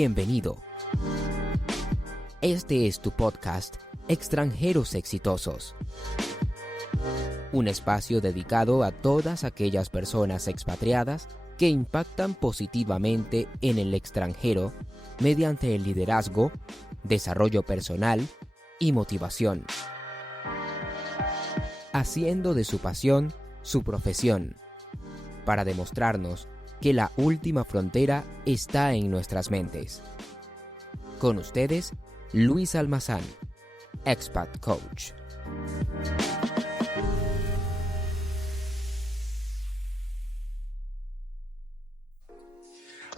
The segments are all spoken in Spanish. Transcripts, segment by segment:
Bienvenido. Este es tu podcast Extranjeros Exitosos. Un espacio dedicado a todas aquellas personas expatriadas que impactan positivamente en el extranjero mediante el liderazgo, desarrollo personal y motivación, haciendo de su pasión su profesión, para demostrarnos que la última frontera está en nuestras mentes. Con ustedes, Luis Almazán, Expat Coach.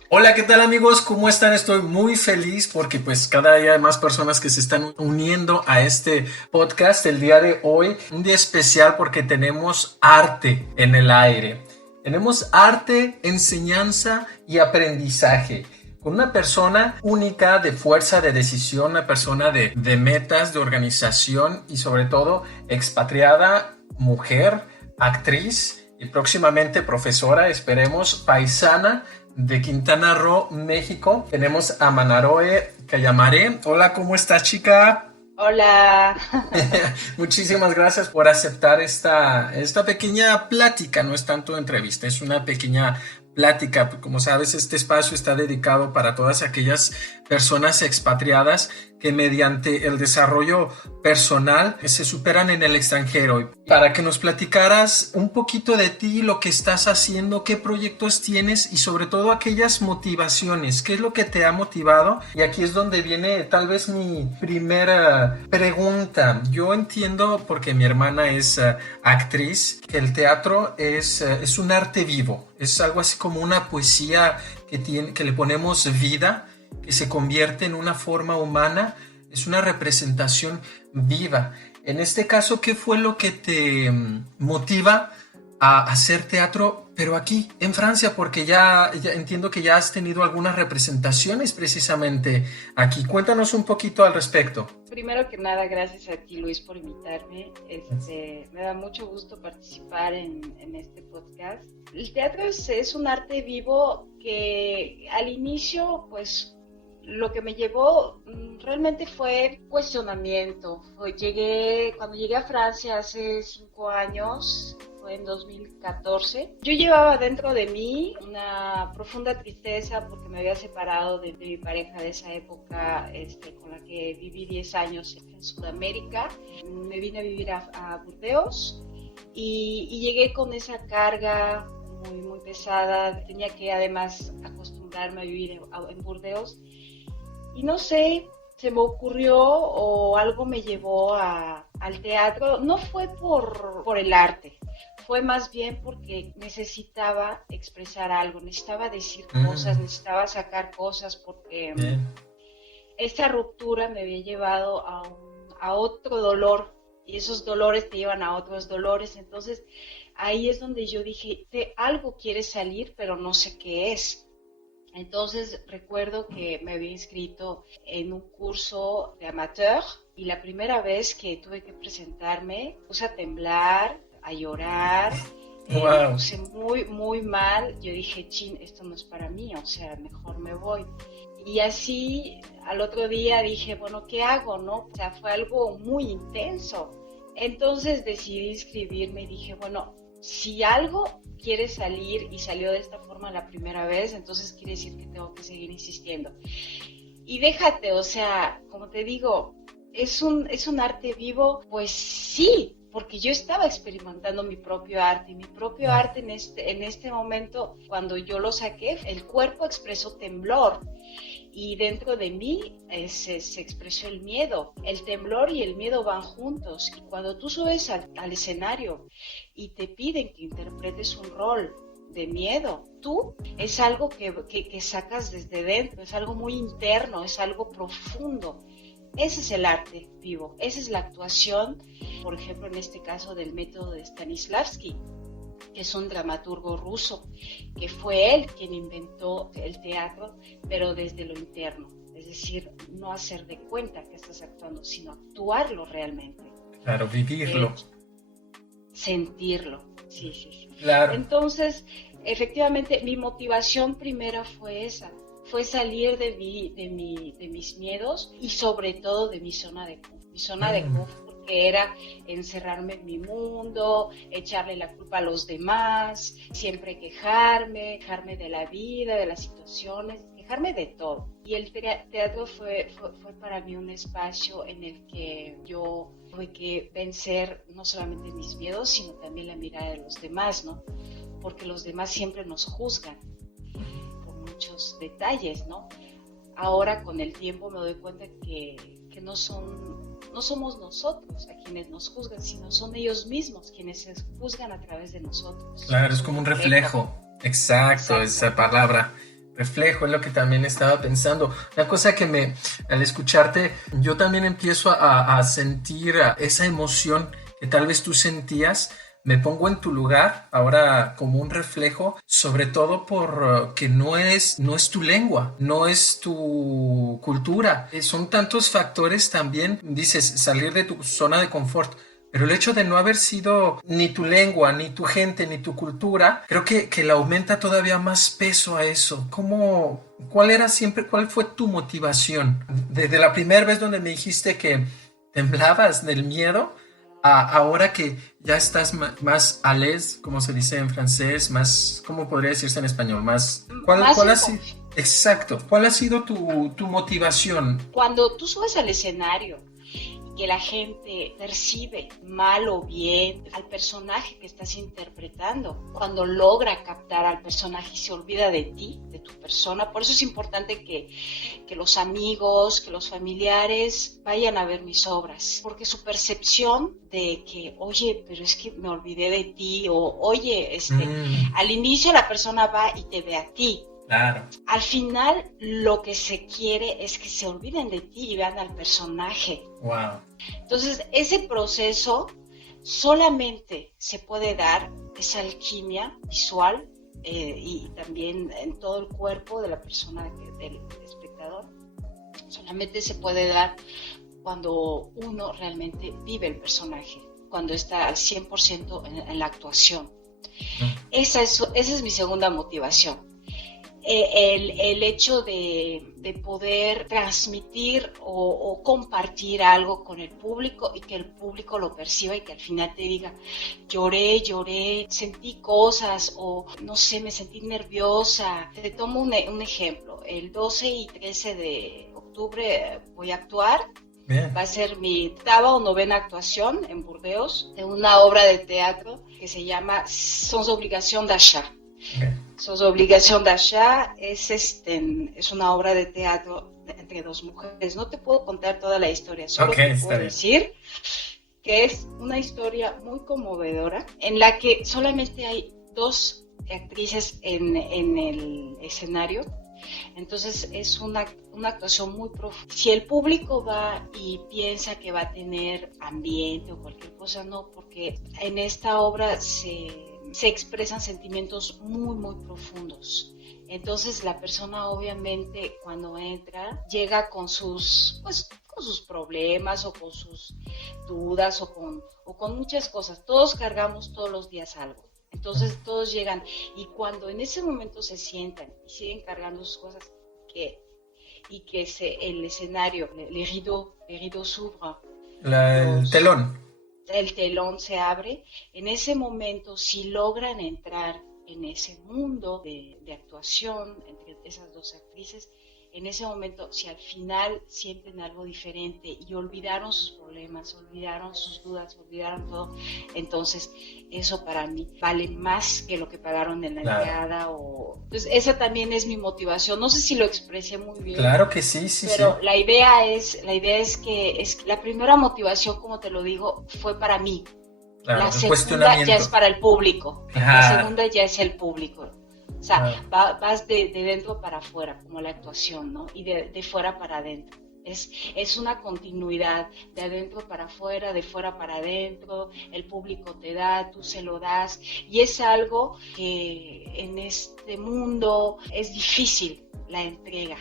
Hola, ¿qué tal amigos? ¿Cómo están? Estoy muy feliz porque pues cada día hay más personas que se están uniendo a este podcast. El día de hoy, un día especial porque tenemos arte en el aire. Tenemos arte, enseñanza y aprendizaje. Con una persona única de fuerza de decisión, una persona de metas, de organización y sobre todo expatriada, mujer, actriz y próximamente profesora, esperemos, paisana de Quintana Roo, México. Tenemos a Manaroe Cayamare. Hola, ¿cómo estás, chica? Hola. Muchísimas gracias por aceptar esta pequeña plática. No es tanto entrevista, es una pequeña plática. Como sabes, este espacio está dedicado para todas aquellas personas expatriadas que mediante el desarrollo personal se superan en el extranjero. Para que nos platicaras un poquito de ti, lo que estás haciendo, qué proyectos tienes y sobre todo aquellas motivaciones, qué es lo que te ha motivado. Y aquí es donde viene tal vez mi primera pregunta. Yo entiendo, porque mi hermana es actriz, que el teatro es un arte vivo, es algo así como una poesía que le ponemos vida, que se convierte en una forma humana, es una representación viva. En este caso, ¿qué fue lo que te motiva a hacer teatro, pero aquí en Francia? Porque ya entiendo que ya has tenido algunas representaciones precisamente aquí. Cuéntanos un poquito al respecto. Primero que nada, gracias a ti, Luis, por invitarme. Me da mucho gusto participar en este podcast. El teatro es un arte vivo que al inicio, pues, lo que me llevó realmente fue cuestionamiento. Cuando llegué a Francia hace 5 años, fue en 2014. Yo llevaba dentro de mí una profunda tristeza porque me había separado de mi pareja de esa época, con la que viví 10 años en Sudamérica. Me vine a vivir a Burdeos y llegué con esa carga muy, muy pesada. Tenía que además acostumbrarme a vivir en Burdeos. Y no sé, se me ocurrió o algo me llevó al teatro. No fue por el arte, fue más bien porque necesitaba expresar algo, necesitaba decir cosas, necesitaba sacar cosas porque esta ruptura me había llevado a otro dolor y esos dolores te llevan a otros dolores. Entonces ahí es donde yo dije, algo quiere salir, pero no sé qué es. Entonces recuerdo que me había inscrito en un curso de amateur y la primera vez que tuve que presentarme puse a temblar, a llorar, me puse muy, muy mal. Yo dije, chin, esto no es para mí, o sea, mejor me voy. Y así al otro día dije, bueno, ¿qué hago, no? O sea, fue algo muy intenso. Entonces decidí inscribirme y dije, bueno, si algo quiere salir y salió de esta forma la primera vez, entonces quiere decir que tengo que seguir insistiendo. Y déjate, o sea, como te digo, ¿es un arte vivo? Pues sí, porque yo estaba experimentando mi propio arte. Y mi propio arte en este momento, cuando yo lo saqué, el cuerpo expresó temblor. Y dentro de mí se expresó el miedo. El temblor y el miedo van juntos. Y cuando tú subes al escenario y te piden que interpretes un rol de miedo, es algo que sacas desde dentro, es algo muy interno, es algo profundo. Ese es el arte vivo, esa es la actuación, por ejemplo, en este caso del método de Stanislavski, que es un dramaturgo ruso, que fue él quien inventó el teatro, pero desde lo interno. Es decir, no hacer de cuenta que estás actuando, sino actuarlo realmente. Claro, vivirlo. Sentirlo, sí. Claro. Entonces, efectivamente, mi motivación primera fue esa. fue salir de mis miedos y sobre todo de mi zona de confort. Mi zona de confort porque era encerrarme en mi mundo, echarle la culpa a los demás, siempre quejarme de la vida, de las situaciones, quejarme de todo. Y el teatro fue para mí un espacio en el que yo tuve que vencer no solamente mis miedos, sino también la mirada de los demás, ¿no? Porque los demás siempre nos juzgan por muchos detalles, ¿no? Ahora con el tiempo me doy cuenta que no somos nosotros a quienes nos juzgan, sino son ellos mismos quienes se juzgan a través de nosotros. Claro, es como un reflejo. Exacto, esa palabra. Reflejo es lo que también estaba pensando. Una cosa que al escucharte, yo también empiezo a sentir esa emoción que tal vez tú sentías. Me pongo en tu lugar ahora como un reflejo, sobre todo porque no es tu lengua, no es tu cultura. Son tantos factores también, dices, salir de tu zona de confort. Pero el hecho de no haber sido ni tu lengua, ni tu gente, ni tu cultura, creo que le aumenta todavía más peso a eso. ¿Cuál fue tu motivación? Desde la primera vez donde me dijiste que temblabas del miedo, ahora que ya estás más à l'aise, como se dice en francés, más, ¿cómo podría decirse en español? ¿Cuál ha sido? Exacto. ¿Cuál ha sido tu motivación? Cuando tú subes al escenario que la gente percibe mal o bien al personaje que estás interpretando, cuando logra captar al personaje y se olvida de ti, de tu persona. Por eso es importante que los amigos, que los familiares vayan a ver mis obras, porque su percepción de que, oye, pero es que me olvidé de ti, o oye, al inicio la persona va y te ve a ti. Claro. Al final lo que se quiere es que se olviden de ti y vean al personaje. Wow. Entonces, ese proceso solamente se puede dar, esa alquimia visual y también en todo el cuerpo de la persona, del espectador, solamente se puede dar cuando uno realmente vive el personaje, cuando está al 100% en la actuación. Esa es mi segunda motivación. El hecho de poder transmitir o compartir algo con el público y que el público lo perciba y que al final te diga, lloré, sentí cosas, o no sé, me sentí nerviosa. Te tomo un ejemplo. El 12 y 13 de octubre voy a actuar. Bien. Va a ser mi 8ª o 9ª actuación en Burdeos de una obra de teatro que se llama Sans obligation d'achat. Okay. Sans obligation d'achat es una obra de teatro entre dos mujeres. No te puedo contar toda la historia, solo te puedo decir que es una historia muy conmovedora en la que solamente hay 2 actrices en el escenario. Entonces es una actuación muy profunda. Si el público va y piensa que va a tener ambiente o cualquier cosa, no, porque en esta obra se expresan sentimientos muy, muy profundos. Entonces la persona obviamente cuando entra llega con sus problemas o con sus dudas o con muchas cosas. Todos cargamos todos los días algo. Entonces todos llegan y cuando en ese momento se sientan y siguen cargando sus cosas el escenario, le rideau s'ouvre. El telón se abre. En ese momento, si logran entrar en ese mundo de actuación entre esas 2 actrices, en ese momento, si al final sienten algo diferente y olvidaron sus problemas, olvidaron sus dudas, olvidaron todo, entonces eso para mí vale más que lo que pagaron en la entrada. Entonces esa también es mi motivación. No sé si lo expresé muy bien. Claro que sí. Pero sí. La idea es que la primera motivación, como te lo digo, fue para mí. Claro, la segunda ya es para el público. La segunda ya es el público. O sea, vas de dentro para afuera, como la actuación, ¿no? Y de fuera para adentro. Es una continuidad, de adentro para afuera, de fuera para adentro. El público te da, tú se lo das. Y es algo que en este mundo es difícil, la entrega.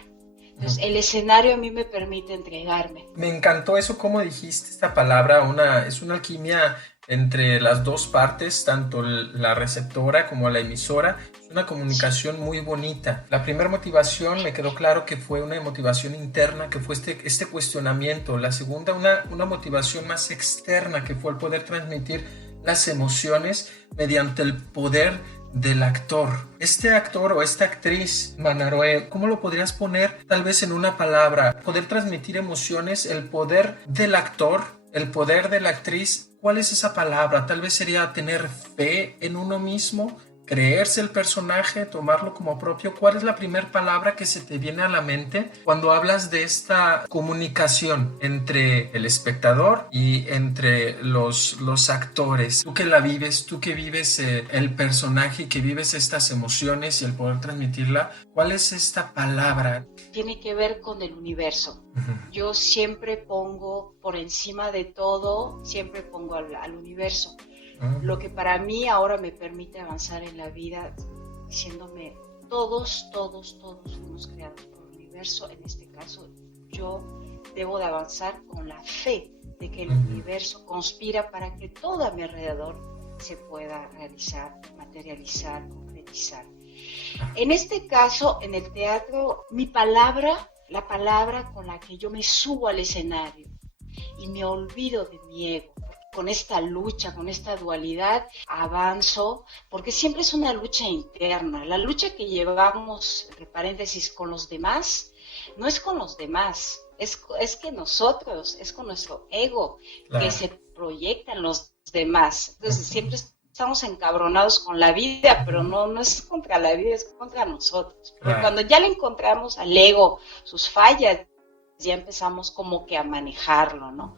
Entonces, el escenario a mí me permite entregarme. Me encantó eso, como dijiste esta palabra, es una alquimia entre las dos partes, tanto la receptora como la emisora. Es una comunicación muy bonita. La primera motivación me quedó claro que fue una motivación interna, que fue este cuestionamiento. La segunda, una motivación más externa, que fue el poder transmitir las emociones mediante el poder del actor. Este actor o esta actriz, Manaroe, ¿cómo lo podrías poner tal vez en una palabra? Poder transmitir emociones, el poder del actor, el poder de la actriz. ¿Cuál es esa palabra? Tal vez sería tener fe en uno mismo, creerse el personaje, tomarlo como propio. ¿Cuál es la primera palabra que se te viene a la mente cuando hablas de esta comunicación entre el espectador y entre los actores? Tú que la vives, tú que vives el personaje y que vives estas emociones y el poder transmitirla, ¿cuál es esta palabra? Tiene que ver con el universo. Yo siempre pongo por encima de todo, siempre pongo al universo. Lo que para mí ahora me permite avanzar en la vida, diciéndome, todos fuimos creados por el universo. En este caso, yo debo de avanzar con la fe de que el universo conspira para que todo a mi alrededor se pueda realizar, materializar, concretizar. En este caso, en el teatro, la palabra con la que yo me subo al escenario y me olvido de mi ego, con esta lucha, con esta dualidad, avanzo, porque siempre es una lucha interna. La lucha que llevamos, entre paréntesis, con los demás, no es con los demás, es que nosotros, es con nuestro ego, claro, que se proyectan los demás. Entonces siempre estamos encabronados con la vida, pero no es contra la vida, es contra nosotros. Pero claro, cuando ya le encontramos al ego sus fallas, ya empezamos como que a manejarlo, ¿no?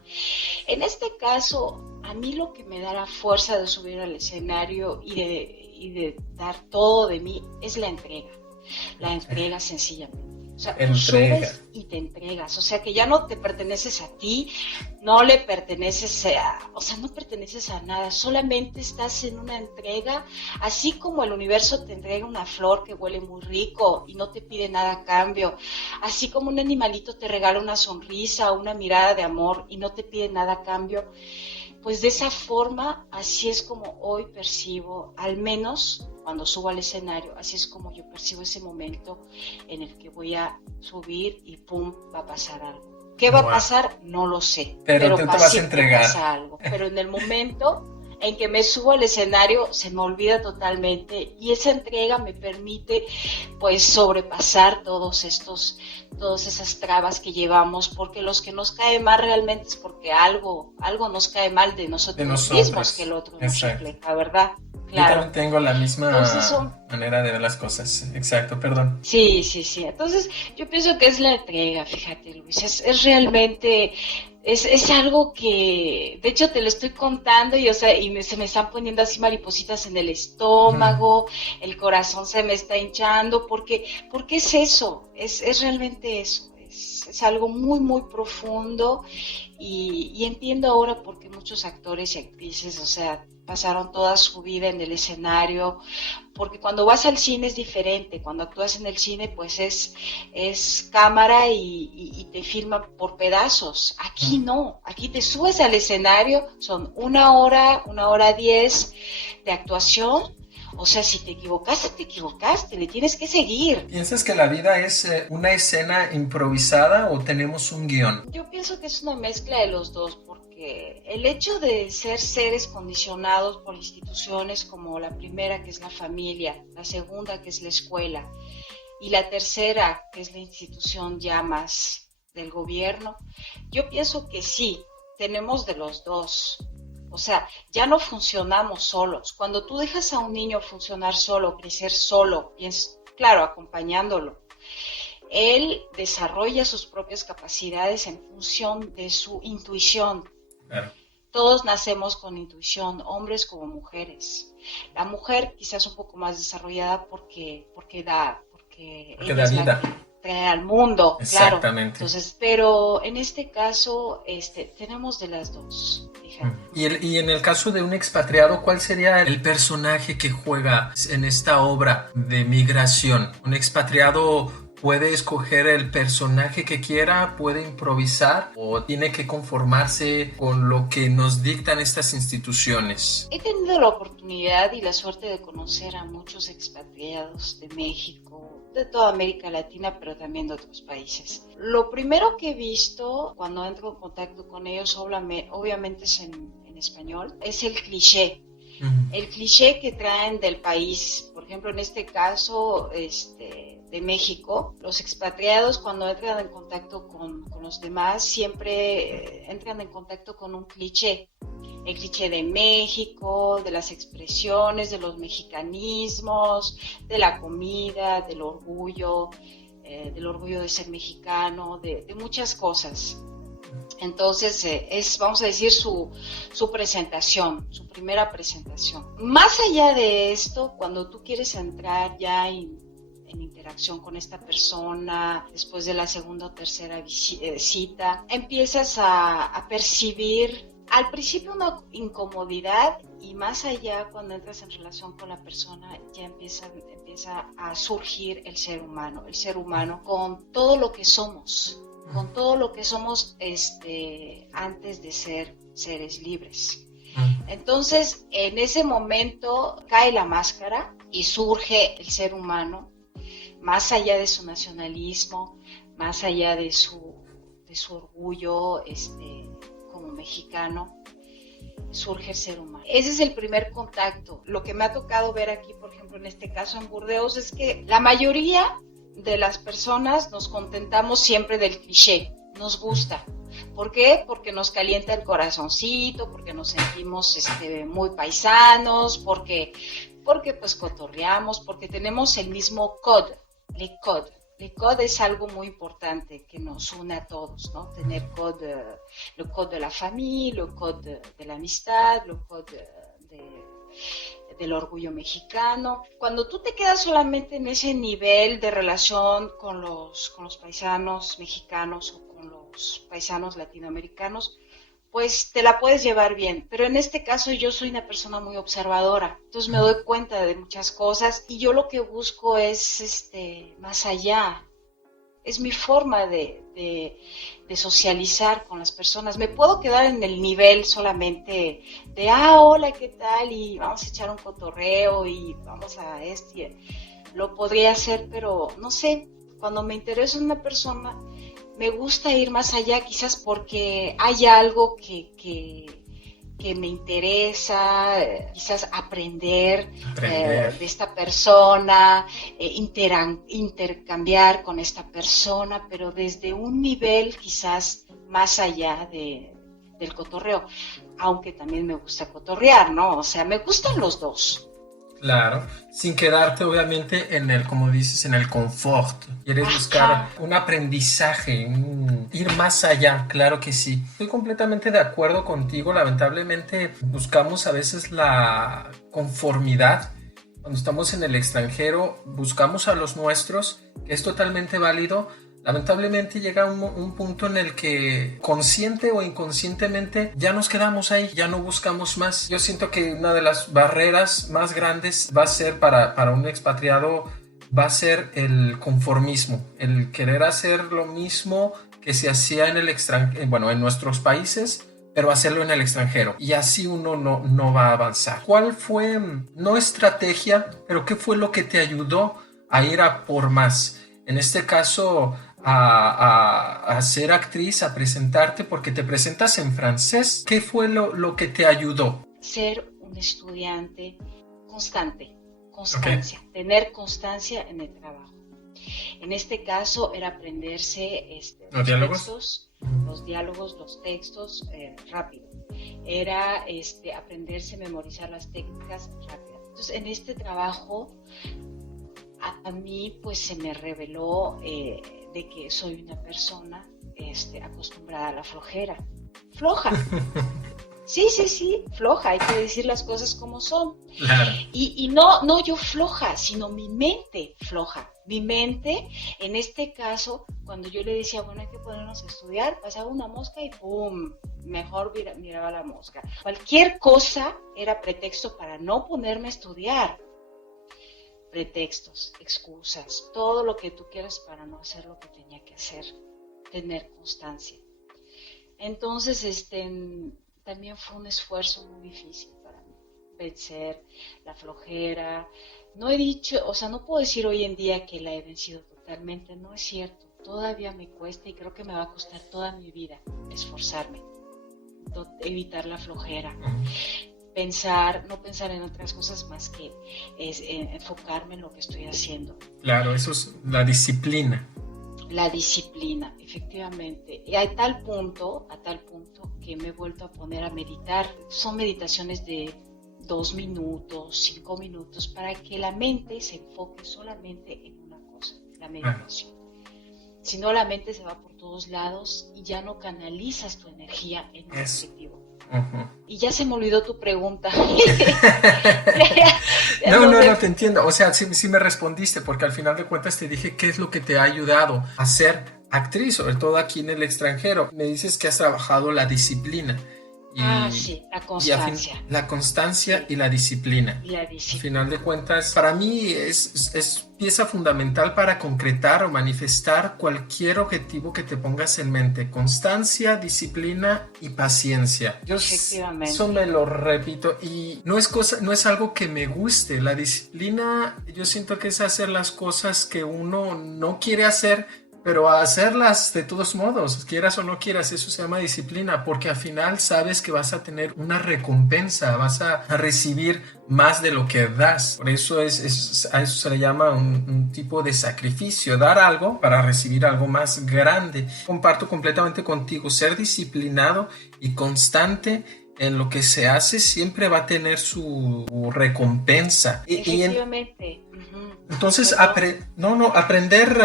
En este caso, a mí lo que me da la fuerza de subir al escenario y de dar todo de mí es la entrega sencillamente. O sea, tú subes y te entregas, o sea que ya no te perteneces a ti, no le perteneces no perteneces a nada, solamente estás en una entrega, así como el universo te entrega una flor que huele muy rico y no te pide nada a cambio, así como un animalito te regala una sonrisa, una mirada de amor y no te pide nada a cambio, pues de esa forma, así es como hoy percibo, al menos cuando subo al escenario, así es como yo percibo ese momento en el que voy a subir y pum, va a pasar algo. ¿Qué va a pasar? No lo sé. Pero tú te vas a entregar. Pasa algo. Pero en el momento en que me subo al escenario se me olvida totalmente y esa entrega me permite pues sobrepasar todas esas trabas que llevamos, porque los que nos cae mal realmente es porque algo nos cae mal de nosotros mismos que el otro nos refleja, ¿verdad? Claro. Yo también tengo la misma manera de ver las cosas. Exacto, perdón. Sí. Entonces, yo pienso que es la entrega, fíjate, Luis. Es realmente, es algo que, de hecho, te lo estoy contando y, se me están poniendo así maripositas en el estómago, el corazón se me está hinchando, porque es eso, es realmente eso. Es algo muy, muy profundo y entiendo ahora por qué muchos actores y actrices, pasaron toda su vida en el escenario, porque cuando vas al cine es diferente, cuando actúas en el cine pues es cámara y te filman por pedazos. Aquí no, aquí te subes al escenario, son 1 hora 10 de actuación. O sea, si te equivocaste, le tienes que seguir. ¿Piensas que la vida es una escena improvisada o tenemos un guión? Yo pienso que es una mezcla de los dos, porque el hecho de ser seres condicionados por instituciones como la primera, que es la familia, la segunda, que es la escuela, y la tercera, que es la institución ya más del gobierno, yo pienso que sí, tenemos de los dos. O sea, ya no funcionamos solos. Cuando tú dejas a un niño funcionar solo, crecer solo, claro, acompañándolo, él desarrolla sus propias capacidades en función de su intuición. Claro. Todos nacemos con intuición, hombres como mujeres. La mujer quizás un poco más desarrollada porque da vida. Trae al mundo, exactamente. Claro. Entonces, pero en este caso, tenemos de las dos. Y en el caso de un expatriado, ¿cuál sería el personaje que juega en esta obra de migración? Un expatriado puede escoger el personaje que quiera, puede improvisar o tiene que conformarse con lo que nos dictan estas instituciones? He tenido la oportunidad y la suerte de conocer a muchos expatriados de México, de toda América Latina, pero también de otros países. Lo primero que he visto cuando entro en contacto con ellos, obviamente es en español, es el cliché. El cliché que traen del país. Por ejemplo, en este caso de México, los expatriados cuando entran en contacto con los demás siempre entran en contacto con un cliché. El cliché de México, de las expresiones, de los mexicanismos, de la comida, del orgullo de ser mexicano, de muchas cosas. Entonces es, vamos a decir, su presentación, su primera presentación. Más allá de esto, cuando tú quieres entrar ya en interacción con esta persona, después de la segunda o tercera cita, empiezas a percibir al principio una incomodidad y más allá cuando entras en relación con la persona ya empieza a surgir el ser humano con todo lo que somos. Con todo lo que somos antes de ser seres libres. Entonces, en ese momento cae la máscara y surge el ser humano, más allá de su nacionalismo, más allá de su orgullo como mexicano, surge el ser humano. Ese es el primer contacto. Lo que me ha tocado ver aquí, por ejemplo, en este caso en Burdeos, es que la mayoría de las personas nos contentamos siempre del cliché, nos gusta. ¿Por qué? Porque nos calienta el corazoncito, porque nos sentimos muy paisanos, porque pues cotorreamos, porque tenemos el mismo code, le code. Le code es algo muy importante que nos une a todos, ¿no? Tener le code de la familia, le code de la amistad, le code del orgullo mexicano. Cuando tú te quedas solamente en ese nivel de relación con los paisanos mexicanos o con los paisanos latinoamericanos, pues te la puedes llevar bien. Pero en este caso yo soy una persona muy observadora, entonces me doy cuenta de muchas cosas y yo lo que busco es más allá. Es mi forma de socializar con las personas. Me puedo quedar en el nivel solamente de, hola, ¿qué tal? Y vamos a echar un cotorreo y vamos a Lo podría hacer, pero no sé, cuando me interesa una persona, me gusta ir más allá, quizás porque hay algo que me interesa, quizás aprender. De esta persona, intercambiar con esta persona, pero desde un nivel quizás más allá del cotorreo, aunque también me gusta cotorrear, ¿no? O sea, me gustan los dos. Claro, sin quedarte obviamente como dices, en el confort. Quieres buscar un aprendizaje, ir más allá, claro que sí. Estoy completamente de acuerdo contigo. Lamentablemente buscamos a veces la conformidad. Cuando estamos en el extranjero, buscamos a los nuestros, que es totalmente válido. Lamentablemente llega un punto en el que consciente o inconscientemente ya nos quedamos ahí, ya no buscamos más. Yo siento que una de las barreras más grandes va a ser para un expatriado, va a ser el conformismo, el querer hacer lo mismo que se hacía en nuestros países, pero hacerlo en el extranjero. Y así uno no va a avanzar. ¿Cuál fue, no estrategia, pero qué fue lo que te ayudó a ir a por más? En este caso, a ser actriz, a presentarte, porque te presentas en francés. ¿Qué fue lo que te ayudó? Ser un estudiante constancia, tener constancia en el trabajo. En este caso era aprenderse los diálogos, los textos rápido. Era aprenderse, memorizar las técnicas rápido. Entonces, en este trabajo a mí pues se me reveló de que soy una persona acostumbrada a la flojera. Floja. Sí, floja, hay que decir las cosas como son. Claro. Y no yo floja, sino mi mente floja. Mi mente, en este caso, cuando yo le decía, bueno, hay que ponernos a estudiar, pasaba una mosca y ¡pum! Mejor miraba la mosca. Cualquier cosa era pretexto para no ponerme a estudiar. pretextos, excusas, todo lo que tú quieras para no hacer lo que tenía que hacer, tener constancia. Entonces, también fue un esfuerzo muy difícil para mí, vencer la flojera. No puedo decir hoy en día que la he vencido totalmente, no es cierto. Todavía me cuesta y creo que me va a costar toda mi vida esforzarme, evitar la flojera, no pensar en otras cosas más que enfocarme en lo que estoy haciendo. Claro, eso es la disciplina. La disciplina, efectivamente. Y a tal punto que me he vuelto a poner a meditar. Son meditaciones de 2 minutos, 5 minutos, para que la mente se enfoque solamente en una cosa, la meditación. Si no, la mente se va por todos lados y ya no canalizas tu energía en un objetivo. Y ya se me olvidó tu pregunta. No, te entiendo. O sea, sí me respondiste, porque al final de cuentas te dije qué es lo que te ha ayudado a ser actriz, sobre todo aquí en el extranjero. Me dices que has trabajado la disciplina. Sí, la constancia. La constancia y la disciplina. Al final de cuentas, para mí es pieza fundamental para concretar o manifestar cualquier objetivo que te pongas en mente. Constancia, disciplina y paciencia. Yo eso me lo repito y no es algo que me guste. La disciplina, yo siento que es hacer las cosas que uno no quiere hacer, pero a hacerlas de todos modos, quieras o no quieras, eso se llama disciplina, porque al final sabes que vas a tener una recompensa, vas a recibir más de lo que das. Por eso a eso se le llama un tipo de sacrificio, dar algo para recibir algo más grande. Comparto completamente contigo, ser disciplinado y constante en lo que se hace siempre va a tener su recompensa. Efectivamente. Entonces, aprender,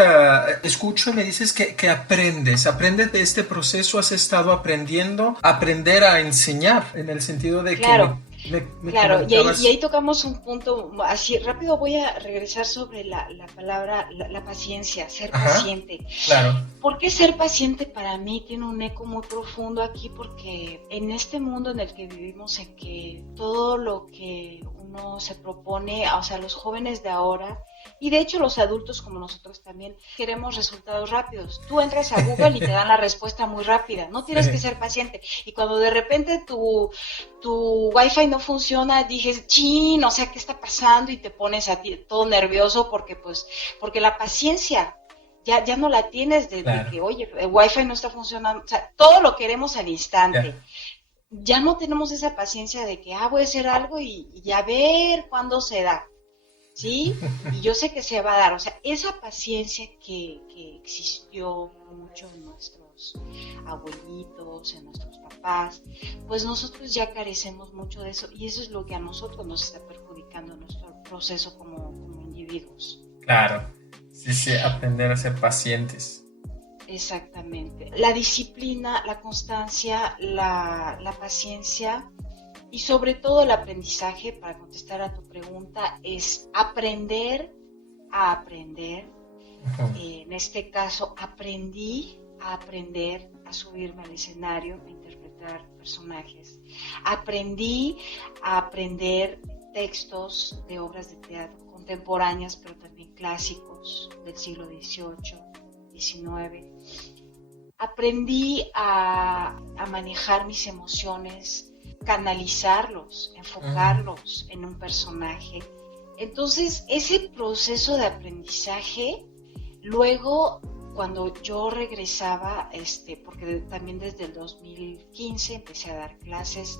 escucho y me dices que aprendes de este proceso, has estado aprendiendo, aprender a enseñar, en el sentido de claro. Me claro, y ahí tocamos un punto, así rápido voy a regresar sobre la palabra, la paciencia, ser paciente. Claro. ¿Por qué ser paciente para mí tiene un eco muy profundo aquí? Porque en este mundo en el que vivimos, en que todo lo que uno se propone, o sea, los jóvenes de ahora, y de hecho los adultos como nosotros también, queremos resultados rápidos. Tú entras a Google y te dan la respuesta muy rápida, no tienes que ser paciente. Y cuando de repente tu Wi-Fi no funciona, dices, chin, o sea, ¿qué está pasando? Y te pones a ti todo nervioso porque la paciencia ya no la tienes de que, oye, el Wi-Fi no está funcionando. O sea, todo lo queremos al instante. Ya no tenemos esa paciencia de que, voy a hacer algo y a ver cuándo se da. ¿Sí? Y yo sé que se va a dar, o sea, esa paciencia que existió mucho en nuestros abuelitos, en nuestros papás, pues nosotros ya carecemos mucho de eso y eso es lo que a nosotros nos está perjudicando en nuestro proceso como individuos. Claro, sí, aprender a ser pacientes. Exactamente. La disciplina, la constancia, la paciencia. Y sobre todo el aprendizaje, para contestar a tu pregunta, es aprender a aprender. En este caso, aprendí a aprender a subirme al escenario, a interpretar personajes. Aprendí a aprender textos de obras de teatro contemporáneas, pero también clásicos del siglo XVIII, XIX. Aprendí a manejar mis emociones, canalizarlos, enfocarlos en un personaje. Entonces, ese proceso de aprendizaje, luego, cuando yo regresaba, porque también desde el 2015 empecé a dar clases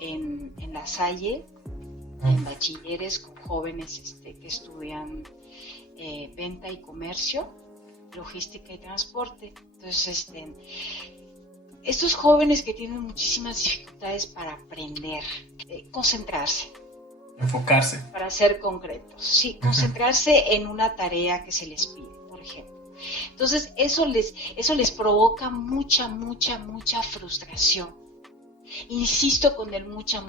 en La Salle, en bachilleres con jóvenes que estudian venta y comercio, logística y transporte. Entonces, estos jóvenes que tienen muchísimas dificultades para aprender, concentrarse. Enfocarse. Para ser concretos. Sí, concentrarse en una tarea que se les pide, por ejemplo. Entonces, eso les provoca mucha frustración. Insisto con el mucha.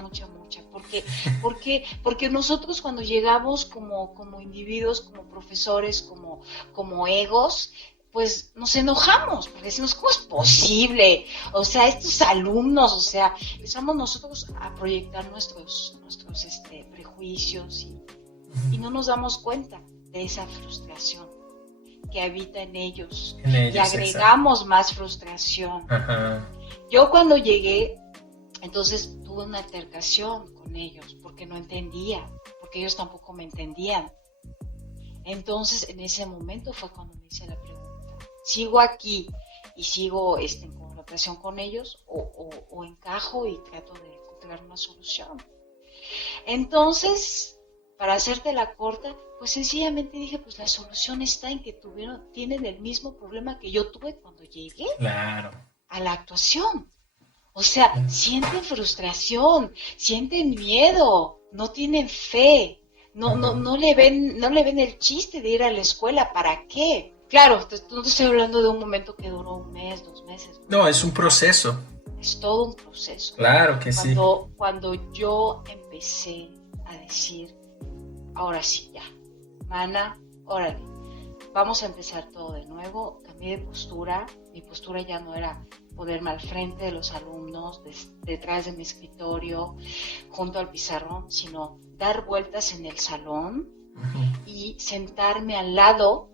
Porque nosotros cuando llegamos como individuos, como profesores, como egos, pues nos enojamos, porque decimos, ¿cómo es posible? O sea, estos alumnos, o sea, empezamos nosotros a proyectar nuestros prejuicios y no nos damos cuenta de esa frustración que habita en ellos, y agregamos más frustración. Ajá. Yo cuando llegué, entonces tuve una altercación con ellos porque no entendía, porque ellos tampoco me entendían. Entonces en ese momento fue cuando me hice la pregunta, ¿sigo aquí y sigo en colaboración con ellos o encajo y trato de encontrar una solución? Entonces, para hacerte la corta, pues sencillamente dije, pues la solución está en que tienen el mismo problema que yo tuve cuando llegué a la actuación. O sea, sienten frustración, sienten miedo, no tienen fe, no le ven el chiste de ir a la escuela, ¿para qué? Claro, no te estoy hablando de un momento que duró 1 mes, 2 meses. No, es un proceso. Es todo un proceso. Claro que sí. Cuando yo empecé a decir, ahora sí, ya, Mana, órale, vamos a empezar todo de nuevo, cambié de postura, mi postura ya no era ponerme al frente de los alumnos, detrás de mi escritorio, junto al pizarrón, sino dar vueltas en el salón y sentarme al lado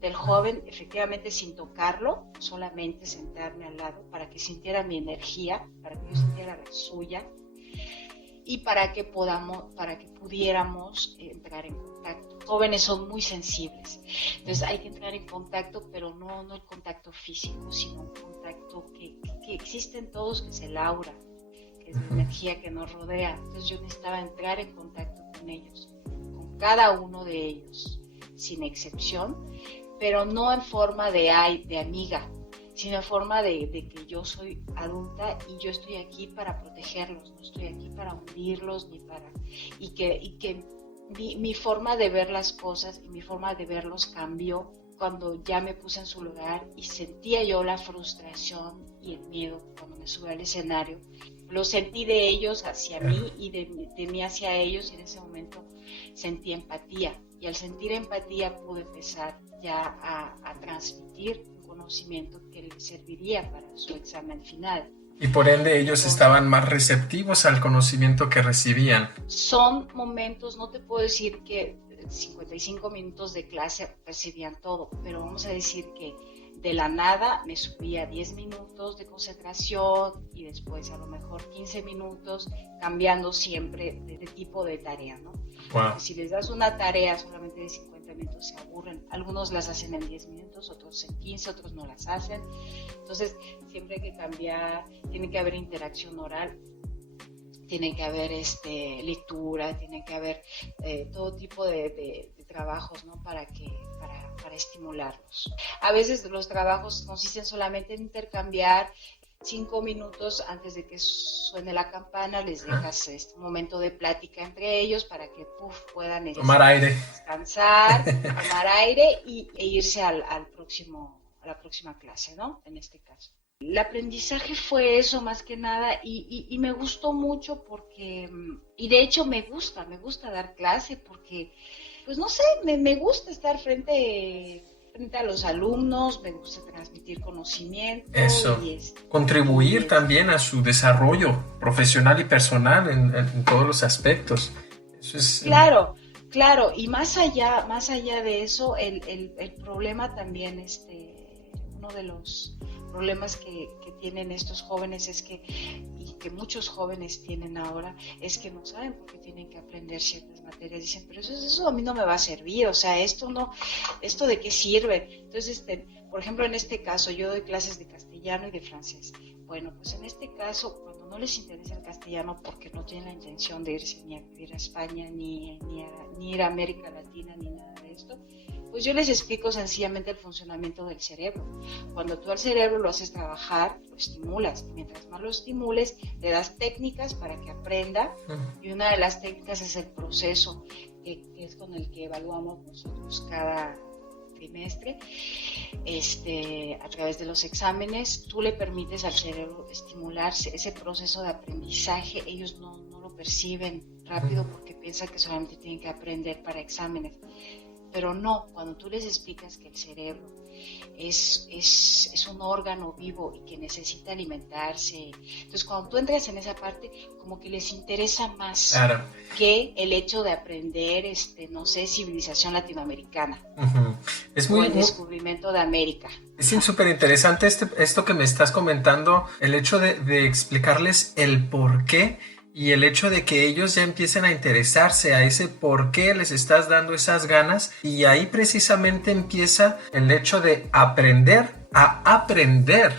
del joven, efectivamente sin tocarlo, solamente sentarme al lado para que sintiera mi energía, para que yo sintiera la suya y para que pudiéramos entrar en contacto. Los jóvenes son muy sensibles, entonces hay que entrar en contacto, pero no el contacto físico, sino un contacto que existe en todos, que es el aura, que es la energía que nos rodea. Entonces yo necesitaba entrar en contacto con ellos, con cada uno de ellos, sin excepción, pero no en forma de amiga, sino en forma de que yo soy adulta y yo estoy aquí para protegerlos, no estoy aquí para hundirlos y que mi forma de ver las cosas y mi forma de verlos cambió cuando ya me puse en su lugar y sentía yo la frustración y el miedo cuando me subí al escenario. Lo sentí de ellos hacia mí y de mí hacia ellos, y en ese momento sentí empatía. Y al sentir empatía pude empezar ya a transmitir un conocimiento que les serviría para su examen final. Y por ende ellos estaban más receptivos al conocimiento que recibían. Son momentos, no te puedo decir que 55 minutos de clase recibían todo, pero vamos a decir que de la nada me subía 10 minutos de concentración y después a lo mejor 15 minutos, cambiando siempre de tipo de tarea, ¿no? Wow. Si les das una tarea solamente de 50 minutos se aburren, algunos las hacen en 10 minutos, otros en 15, otros no las hacen. Entonces siempre hay que cambiar, tiene que haber interacción oral, tiene que haber lectura, tiene que haber todo tipo de trabajos, ¿no? para estimularlos. A veces los trabajos consisten solamente en intercambiar 5 minutos antes de que suene la campana, les dejas un momento de plática entre ellos para que puedan tomar aire, descansar, tomar aire e irse a la próxima clase, ¿no? En este caso. El aprendizaje fue eso más que nada y me gustó mucho porque, y de hecho me gusta dar clase porque, pues no sé, me gusta estar frente a los alumnos, me gusta transmitir conocimiento. Eso, contribuir también a su desarrollo profesional y personal en todos los aspectos. Eso es, Claro, y más allá de eso, el problema también, uno de los problemas que tienen estos jóvenes y que muchos jóvenes tienen ahora, es que no saben por qué tienen que aprender ciertas materias. Dicen, pero eso a mí no me va a servir, o sea, ¿esto de qué sirve? Entonces, por ejemplo, en este caso, yo doy clases de castellano y de francés. Bueno, pues en este caso, cuando no les interesa el castellano porque no tienen la intención de irse ni a vivir a España, ni ir a América Latina, ni nada de esto, pues yo les explico sencillamente el funcionamiento del cerebro. Cuando tú al cerebro lo haces trabajar, lo estimulas. Y mientras más lo estimules, le das técnicas para que aprenda. Y una de las técnicas es el proceso, que es con el que evaluamos nosotros cada trimestre. A través de los exámenes, tú le permites al cerebro estimularse. Ese proceso de aprendizaje, ellos no lo perciben rápido porque piensan que solamente tienen que aprender para exámenes. pero no, cuando tú les explicas que el cerebro es un órgano vivo y que necesita alimentarse, entonces cuando tú entras en esa parte, como que les interesa más Claro. que el hecho de aprender, no sé, civilización latinoamericana Es o el descubrimiento de América. Es súper interesante esto que me estás comentando, el hecho de explicarles el por qué y el hecho de que ellos ya empiecen a interesarse a ese por qué les estás dando esas ganas, y ahí precisamente empieza el hecho de aprender a aprender.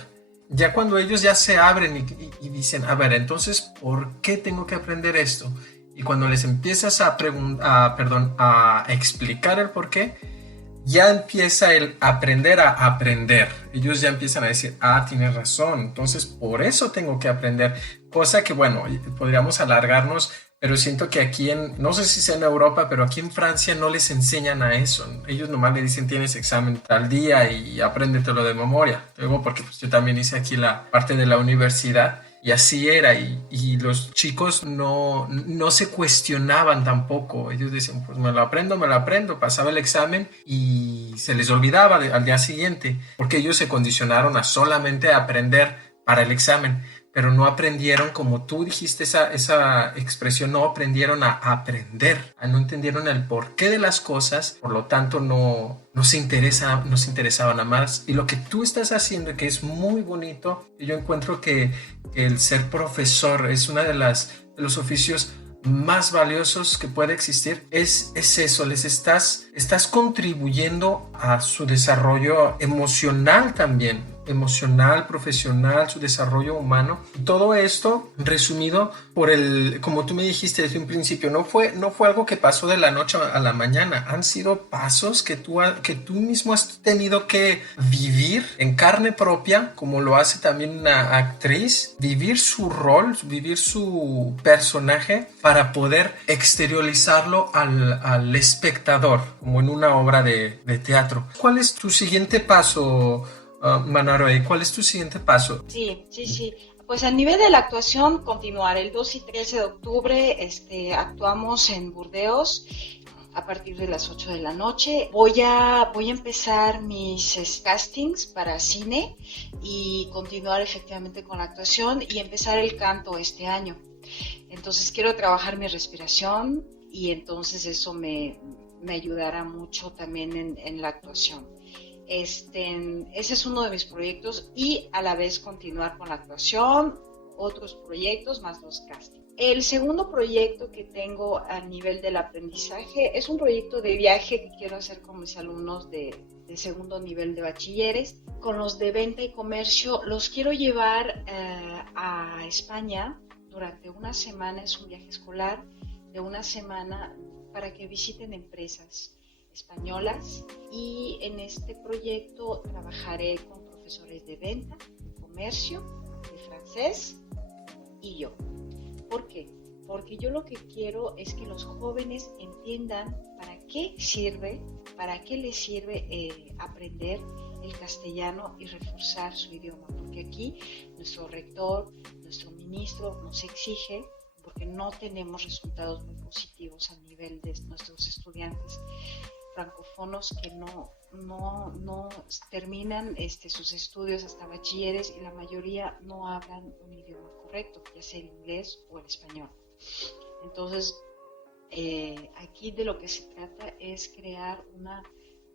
Ya cuando ellos ya se abren y dicen, a ver, entonces, ¿por qué tengo que aprender esto? Y cuando les empiezas a explicar el por qué, ya empieza el aprender a aprender. Ellos ya empiezan a decir, tienes razón, entonces por eso tengo que aprender. Cosa que, bueno, podríamos alargarnos, pero siento que aquí no sé si sea en Europa, pero aquí en Francia no les enseñan a eso. Ellos nomás le dicen, tienes examen tal día y apréndetelo de memoria. Luego, porque pues, yo también hice aquí la parte de la universidad. Y así era, y los chicos no se cuestionaban tampoco. Ellos decían, pues me lo aprendo, pasaba el examen y se les olvidaba al día siguiente, porque ellos se condicionaron a solamente aprender para el examen, pero no aprendieron, como tú dijiste esa expresión, no aprendieron a aprender, no entendieron el porqué de las cosas, por lo tanto no se interesaban a más. Y lo que tú estás haciendo, que es muy bonito, yo encuentro que el ser profesor es uno de los oficios más valiosos que puede existir, es eso, les estás contribuyendo a su desarrollo emocional también, emocional, profesional, su desarrollo humano. Y todo esto resumido por como tú me dijiste desde un principio, no fue algo que pasó de la noche a la mañana, han sido pasos que tú mismo has tenido que vivir en carne propia, como lo hace también una actriz, vivir su rol, vivir su personaje para poder exteriorizarlo al espectador, como en una obra de teatro. ¿Cuál es tu siguiente paso, Manaroe? ¿Cuál es tu siguiente paso? Sí. Pues a nivel de la actuación, continuar. El 2 y 13 de octubre actuamos en Burdeos a partir de las 8 de la noche. Voy a empezar mis castings para cine y continuar efectivamente con la actuación y empezar el canto este año. Entonces quiero trabajar mi respiración y entonces eso me ayudará mucho también en la actuación. Ese es uno de mis proyectos y a la vez continuar con la actuación, otros proyectos más los castings. El segundo proyecto que tengo a nivel del aprendizaje es un proyecto de viaje que quiero hacer con mis alumnos de segundo nivel de bachilleres. Con los de venta y comercio los quiero llevar a España durante una semana, es un viaje escolar de una semana para que visiten empresas españolas, y en este proyecto trabajaré con profesores de venta, de comercio, de francés y yo. ¿Por qué? Porque yo lo que quiero es que los jóvenes entiendan para qué les sirve aprender el castellano y reforzar su idioma, porque aquí nuestro rector, nuestro ministro nos exige, porque no tenemos resultados muy positivos a nivel de nuestros estudiantes francófonos que no terminan sus estudios hasta bachilleres, y la mayoría no hablan un idioma correcto, ya sea el inglés o el español. Entonces, aquí de lo que se trata es crear una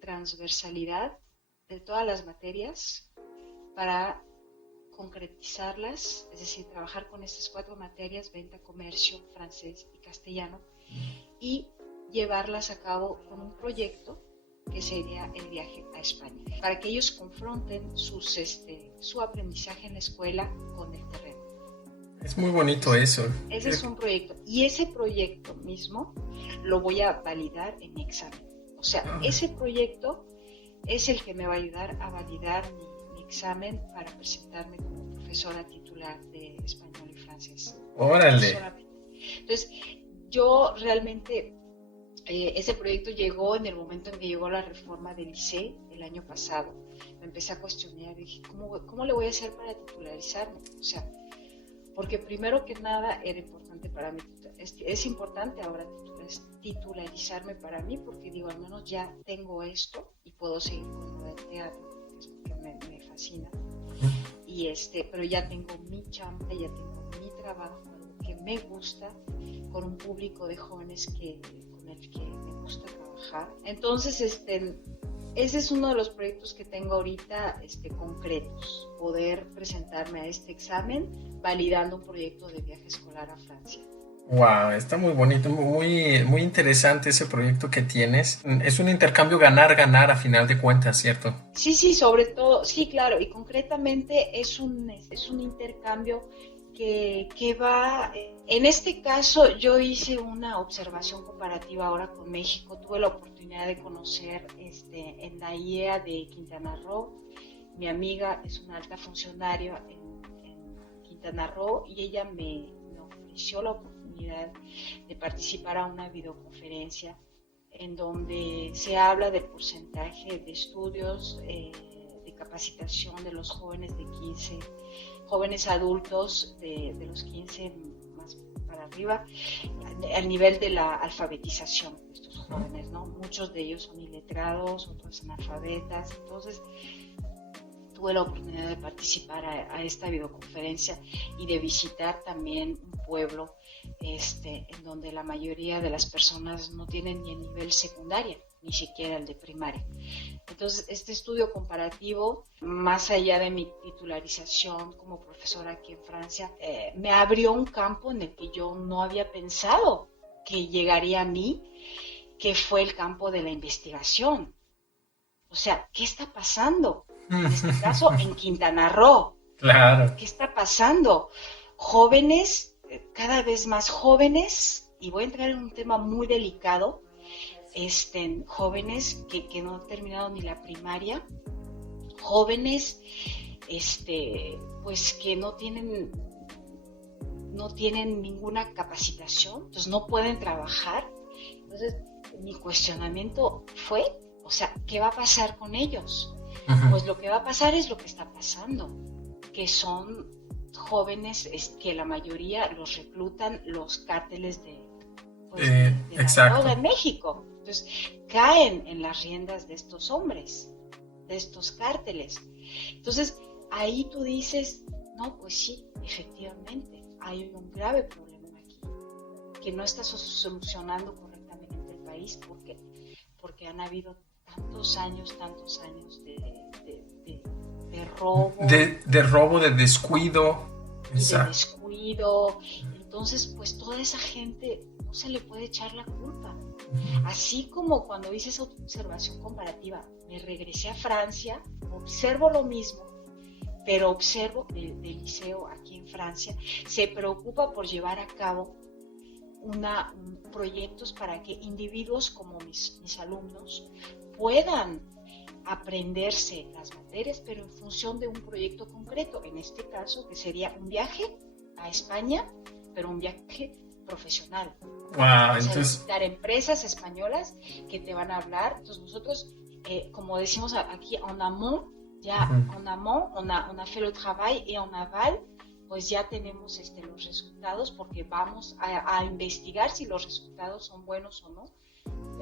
transversalidad de todas las materias para concretizarlas, es decir, trabajar con estas 4 materias, venta, comercio, francés y castellano, y llevarlas a cabo con un proyecto que sería el viaje a España, para que ellos confronten su aprendizaje en la escuela con el terreno. Es muy bonito eso. Ese es un proyecto, y ese proyecto mismo lo voy a validar en mi examen. O sea, ese proyecto es el que me va a ayudar a validar mi examen para presentarme como profesora titular de español y francés. ¡Órale! Entonces, yo realmente... ese proyecto llegó en el momento en que llegó la reforma del ICE el año pasado. Me empecé a cuestionar, dije, ¿cómo le voy a hacer para titularizarme? O sea, porque primero que nada era importante para mí, es importante ahora titularizarme para mí, porque digo, al menos ya tengo esto y puedo seguir con lo del teatro, que es porque me fascina, pero ya tengo mi chamba, ya tengo mi trabajo, algo que me gusta, con un público de jóvenes con el que me gusta trabajar. Entonces, ese es uno de los proyectos que tengo ahorita concretos, poder presentarme a este examen validando un proyecto de viaje escolar a Francia. Wow, está muy bonito, muy, muy interesante ese proyecto que tienes. Es un intercambio ganar-ganar a final de cuentas, ¿cierto? Sí, sobre todo, sí, claro, y concretamente es un intercambio que va, en este caso yo hice una observación comparativa ahora con México, tuve la oportunidad de conocer en la IEA de Quintana Roo, mi amiga es una alta funcionaria en Quintana Roo y ella me ofreció la oportunidad de participar a una videoconferencia en donde se habla del porcentaje de estudios de capacitación de los jóvenes de 15, jóvenes adultos de los 15 más para arriba, al nivel de la alfabetización de estos jóvenes, ¿no? Muchos de ellos son iletrados, otros analfabetas, entonces tuve la oportunidad de participar a esta videoconferencia y de visitar también un pueblo en donde la mayoría de las personas no tienen ni el nivel secundaria, ni siquiera el de primaria. Entonces, este estudio comparativo, más allá de mi titularización como profesora aquí en Francia, me abrió un campo en el que yo no había pensado que llegaría a mí, que fue el campo de la investigación. O sea, ¿qué está pasando? En este caso, en Quintana Roo. Claro. ¿Qué está pasando? Jóvenes, cada vez más jóvenes, y voy a entrar en un tema muy delicado, jóvenes que no han terminado ni la primaria, jóvenes pues que no tienen ninguna capacitación, entonces no pueden trabajar. Entonces mi cuestionamiento fue, o sea, ¿qué va a pasar con ellos? Uh-huh. Pues lo que va a pasar es lo que está pasando, que son jóvenes que la mayoría los reclutan los cárteles de exacto. de México. Entonces caen en las riendas de estos hombres, de estos cárteles. Entonces ahí tú dices, no, pues sí, efectivamente hay un grave problema aquí, que no está solucionando correctamente el país porque han habido tantos años de robo. De robo, de descuido. Y de descuido. Entonces, pues toda esa gente no se le puede echar la culpa. Así como cuando hice esa observación comparativa, me regresé a Francia, observo lo mismo, pero observo que el liceo aquí en Francia se preocupa por llevar a cabo proyectos para que individuos como mis alumnos puedan aprenderse las materias, pero en función de un proyecto concreto, en este caso que sería un viaje a España, pero un viaje profesional. Wow, entonces visitar empresas españolas que te van a hablar. Entonces nosotros, como decimos aquí, en amont, ya en amont, on a fait le travail, et en aval, pues ya tenemos los resultados, porque vamos a investigar si los resultados son buenos o no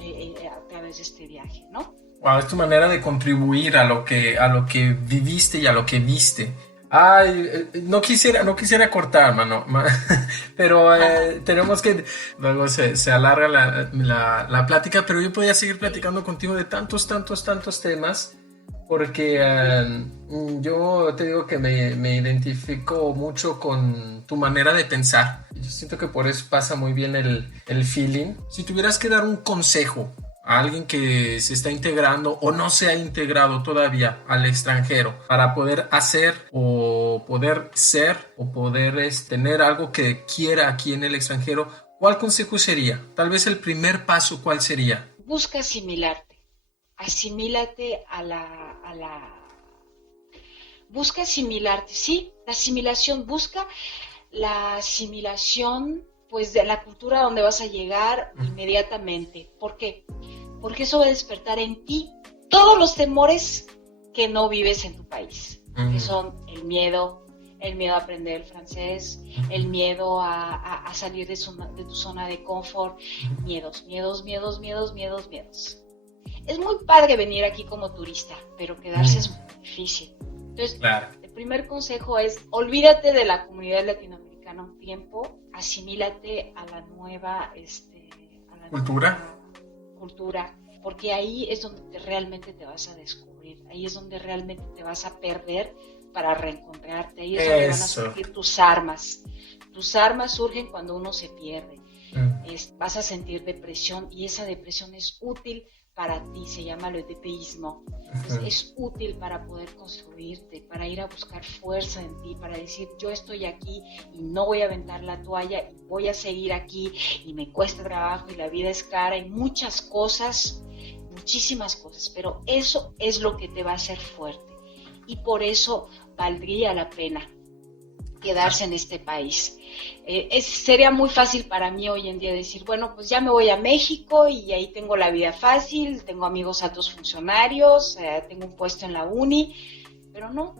a través de este viaje, ¿no? Wow, es tu manera de contribuir a lo que viviste y a lo que viste. Ay, no quisiera cortar, mano, pero tenemos que, luego se alarga la plática, pero yo podría seguir platicando contigo de tantos temas, porque yo te digo que me identifico mucho con tu manera de pensar. Yo siento que por eso pasa muy bien el feeling. Si tuvieras que dar un consejo a alguien que se está integrando o no se ha integrado todavía al extranjero para poder hacer o poder ser o poder tener algo que quiera aquí en el extranjero, ¿cuál consejo sería? Tal vez el primer paso, ¿cuál sería? Busca asimilarte busca asimilarte, sí, la asimilación, busca la asimilación pues de la cultura donde vas a llegar inmediatamente. ¿Por qué? Porque eso va a despertar en ti todos los temores que no vives en tu país, que son el miedo, el miedo a aprender el francés, el miedo a salir de tu zona de confort, miedos. Es muy padre venir aquí como turista, pero quedarse es muy difícil. Entonces, claro, el primer consejo es, olvídate de la comunidad latinoamericana un tiempo, asimílate a la nueva cultura, porque ahí es donde realmente te vas a descubrir, ahí es donde realmente te vas a perder para reencontrarte, ahí es donde van a surgir tus armas. Tus armas surgen cuando uno se pierde. Vas a sentir depresión y esa depresión es útil para ti, se llama el depeísmo. Entonces, es útil para poder construirte, para ir a buscar fuerza en ti, para decir yo estoy aquí y no voy a aventar la toalla y voy a seguir aquí y me cuesta trabajo y la vida es cara y muchas cosas, muchísimas cosas, pero eso es lo que te va a hacer fuerte y por eso valdría la pena quedarse en este país. Sería muy fácil para mí hoy en día decir, bueno, pues ya me voy a México y ahí tengo la vida fácil, tengo amigos altos funcionarios, tengo un puesto en la uni, pero no.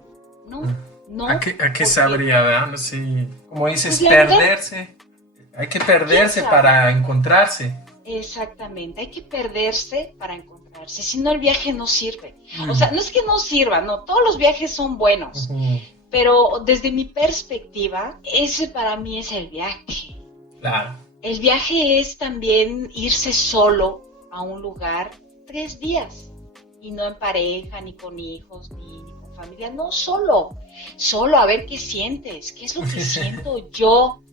¿A qué sabría, verdad? No sé, como dices, pues perderse. Hay que perderse para encontrarse. Exactamente, hay que perderse para encontrarse, si no el viaje no sirve. O sea, no es que no sirva, no, todos los viajes son buenos. Pero desde mi perspectiva, ese para mí es el viaje. Claro. El viaje es también irse solo a un lugar 3 días. Y no en pareja, ni con hijos, ni con familia. No, solo a ver qué sientes. ¿Qué es lo que siento yo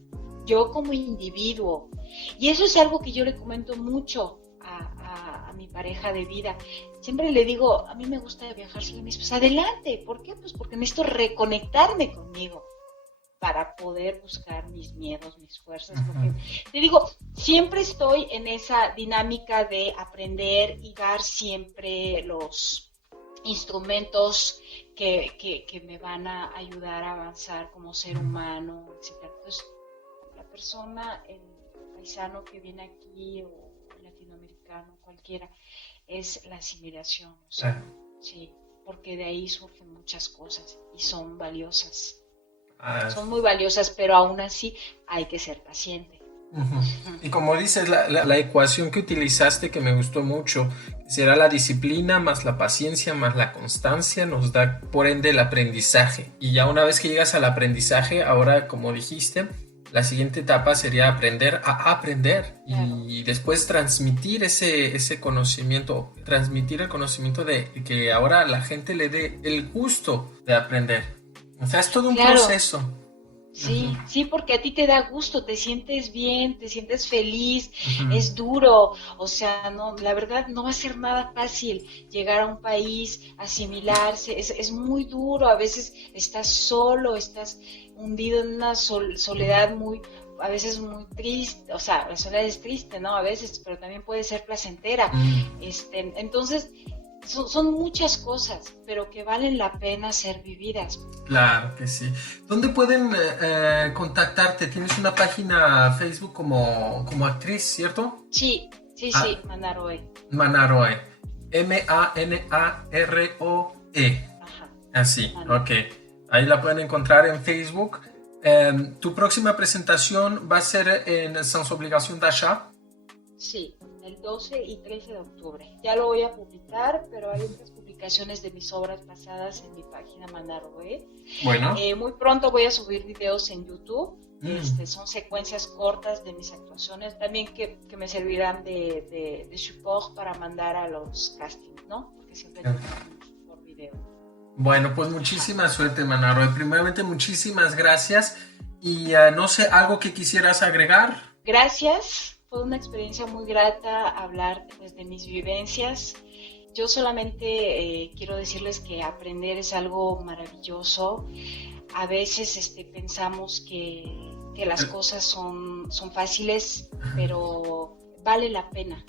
como individuo? Y eso es algo que yo le comento mucho a mi pareja de vida. Siempre le digo, a mí me gusta viajar sola, pues adelante. ¿Por qué? Pues porque necesito reconectarme conmigo para poder buscar mis miedos, mis fuerzas. Porque te digo, siempre estoy en esa dinámica de aprender y dar siempre los instrumentos que me van a ayudar a avanzar como ser humano, etc. Entonces, la persona, el paisano que viene aquí o latinoamericano, cualquiera, es la asimilación, o sea, sí, porque de ahí surgen muchas cosas y son valiosas. Son muy valiosas, pero aún así hay que ser paciente. Y como dices, la ecuación que utilizaste que me gustó mucho, será la disciplina más la paciencia más la constancia, nos da por ende el aprendizaje. Y ya una vez que llegas al aprendizaje, ahora como dijiste, la siguiente etapa sería aprender a aprender y después transmitir ese conocimiento, transmitir el conocimiento de que ahora la gente le dé el gusto de aprender. O sea, es todo un proceso. Sí, porque a ti te da gusto, te sientes bien, te sientes feliz, es duro, o sea, no, la verdad no va a ser nada fácil llegar a un país, asimilarse, es muy duro, a veces estás solo, estás hundido en una soledad a veces muy triste, o sea, la soledad es triste, ¿no? A veces, pero también puede ser placentera, entonces son muchas cosas, pero que valen la pena ser vividas. Claro que sí. ¿Dónde pueden contactarte? ¿Tienes una página Facebook como actriz, cierto? Sí, Manaroe. Manaroe. Manaroe. Ajá. Así, ok. Ahí la pueden encontrar en Facebook. ¿Tu próxima presentación va a ser en Sans Obligation d'Achat? Sí, el 12 y 13 de octubre. Ya lo voy a publicar, pero hay otras publicaciones de mis obras pasadas en mi página Manaroe. Bueno. Muy pronto voy a subir videos en YouTube. Son secuencias cortas de mis actuaciones, también que me servirán de support para mandar a los castings, ¿no? Porque siempre por video. Bueno, pues muchísima suerte, Manaroe. Primeramente, muchísimas gracias. Y no sé, ¿algo que quisieras agregar? Gracias. Fue una experiencia muy grata hablar de mis vivencias. Yo solamente quiero decirles que aprender es algo maravilloso. A veces pensamos que las cosas son fáciles, pero vale la pena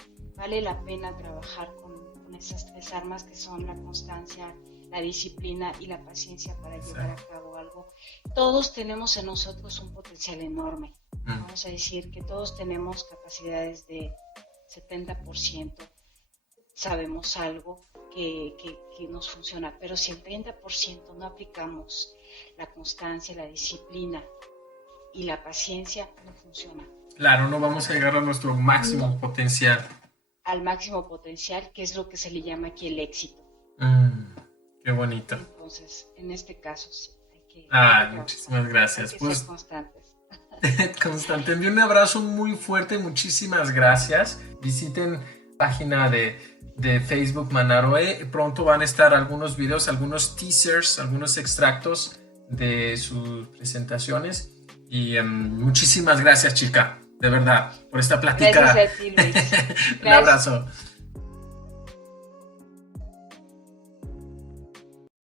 trabajar con esas 3 armas que son la constancia, la disciplina y la paciencia para llevar a cabo algo. Todos tenemos en nosotros un potencial enorme. Vamos a decir que todos tenemos capacidades de 70%. Sabemos algo, que nos funciona, pero si el 30% no aplicamos la constancia, la disciplina y la paciencia, no funciona. Claro, no vamos a llegar a nuestro máximo potencial. Al máximo potencial, que es lo que se le llama aquí el éxito. Qué bonito. Entonces, en este caso sí, hay que muchísimas gracias. Hay que ser constantes. Constante, envío un abrazo muy fuerte, muchísimas gracias. Visiten la página de Facebook Manaroe. Pronto van a estar algunos videos, algunos teasers, algunos extractos de sus presentaciones. Y muchísimas gracias, chica, de verdad, por esta plática. Gracias a ti, Luis. Un abrazo.